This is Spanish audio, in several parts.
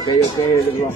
Ok, let's go.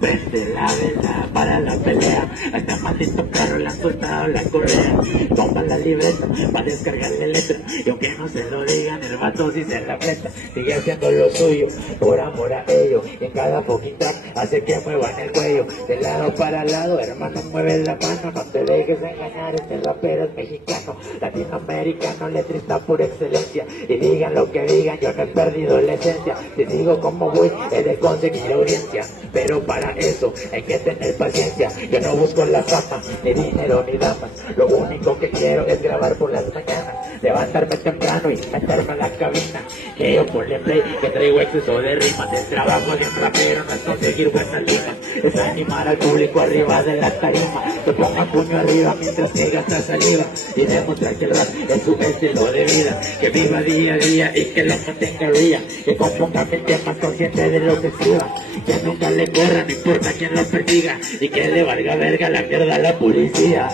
Prende la vela para la pelea. A este maldito perro le han soltado la correa. Toma la libreta para descargarle letra. Y aunque no se lo digan, el vato sí se la presta. Sigue haciendo lo suyo, por amor a ello. Y en cada poquita hace que muevan el cuello. De lado para lado, hermano, mueve la mano. No te dejes engañar, este rapero es mexicano, latinoamericano, letrista por excelencia. Y digan lo que digan, yo no he perdido la esencia. Si digo cómo voy, he de conseguir audiencia. Pero para eso hay que tener paciencia. Yo no busco la fama, ni dinero, ni damas. Lo único que quiero es grabar por las mañanas, levantarme temprano y meterme a la cabina. Que yo ponle play, que traigo exceso de rimas. El trabajo de un rapero no es conseguir buenas limas, es animar al público arriba de la tarima. Que ponga puño arriba mientras que gasta saliva, y demostrar que el rap es su estilo de vida. Que viva día a día y que lo mantenga ría. Que componga mil temas consciente de lo que escriba. Que nunca le corra, no importa quién lo persiga. Y que le valga verga la mierda a la policía.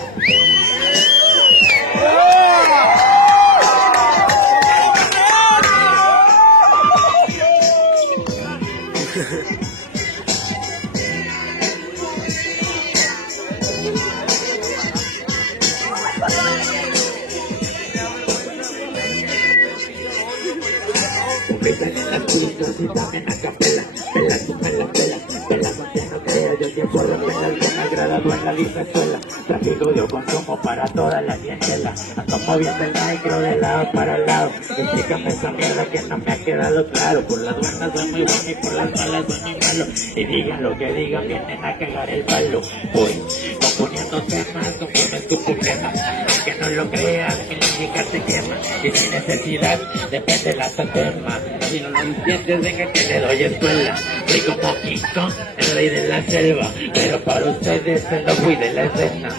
Empiezan en las pistas y también a capela. Pela, tú me la pelas, pela con quien no crea. Yo tiempo de pelas bien agradado en la vieja escuela. Tráfico yo consumo para toda la clientela. Ando moviendo el micro de lado para lado. Explícame esa mierda que no me ha quedado claro. Por las buenas soy muy bueno y por las malas soy muy malo. Y digan lo que digan, vienen a cagar el palo. Voy componiendo temas conforme es tu problema. Aunque no lo creas, mi lírica te quema. Y sin necesidad, depende la tema. Si no lo entiendes, venga que le doy escuela. Soy como King Kong, el rey de la selva. Pero para ustedes el no fui de la escena.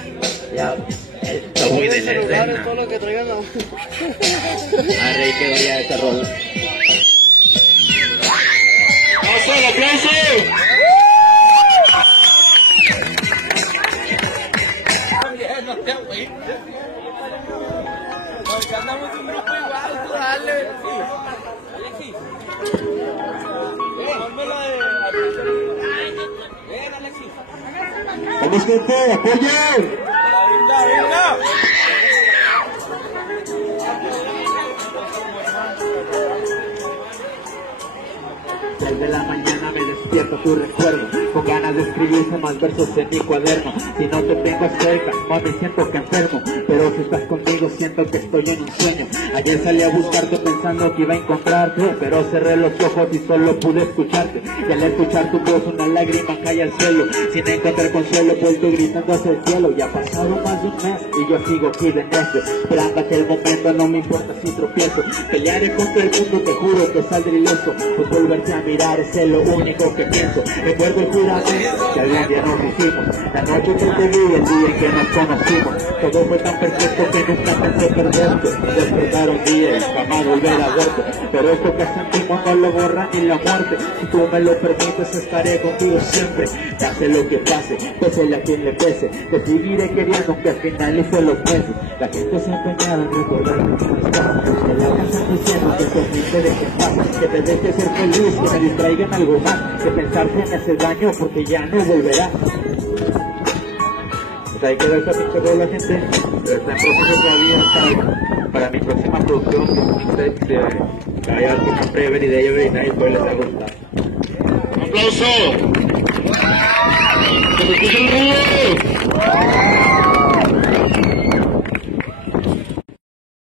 Ya, el no fui de la escena. Arre, quedó ya esta rola. ¡Vamos al aplauso! No te agüites. Porque andamos un grupo igual, tú dale. Alexis. Ponme la de... Ven, Alexis. ¡Vamos, gente! ¡Apoyen! ¡Venga! 3 de la mañana me despierto tu recuerdo, con ganas de escribirse más versos en mi cuaderno. Si no te tengo cerca, mami, siento que enfermo, pero si estás conmigo siento que estoy en un sueño. Ayer salí a buscarte pensando que iba a encontrarte, pero cerré los ojos y solo pude escucharte. Y al escuchar tu voz una lágrima cae al cielo, sin encontrar consuelo vuelto gritando hacia el cielo. Ya ha pasado más de un mes y yo sigo aquí de necio, esperando aquel momento, no me importa si tropiezo. Pelearé contra el mundo, te juro que saldré ileso, pues volverte a mirar es lo único que pienso. Recuerdo el juramento que algún día nos hicimos, la noche que te vi, el día en que nos conocimos. Todo fue tan perfecto que nunca pensé perderte, despertar un día y jamás volver a verte. Pero esto que sentimos no lo borra ni la muerte. Si tú me lo permites estaré contigo siempre, pase lo que pase, pese a quien le pese. Te seguiré queriendo que finalice los meses. La gente se ha empeñado en recordar que no estás, que la pasan diciendo que por mí te dejes paz, que te dejes ser feliz, que me distraigan algo más, que pensarte me hace daño porque ya no volverá. Pues ahí quedó esta pinche rola, gente. Pero está en proceso todavía para mi próxima producción, que es un mixtape que vaya con un Prever y de ello y nadie puede les va a gustar. ¡Un aplauso! ¡Que me escuche el ruido!